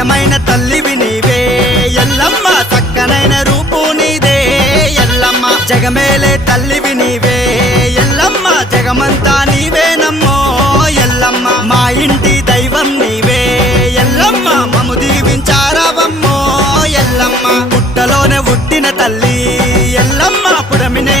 సత్యమైన తల్లివి నీవే ఎల్లమ్మ చక్కనైన రూపు నీదే ఎల్లమ్మ జగమేలే తల్లివి నీవే ఎల్లమ్మ జగమంతా నీవేనమ్మో ఎల్లమ్మ మా ఇంటి దైవం నీవే ఎల్లమ్మ మము దీవించారావమ్మో ఎల్లమ్మ పుట్టలోనే పుట్టిన తల్లి ఎల్లమ్మ పుడమినే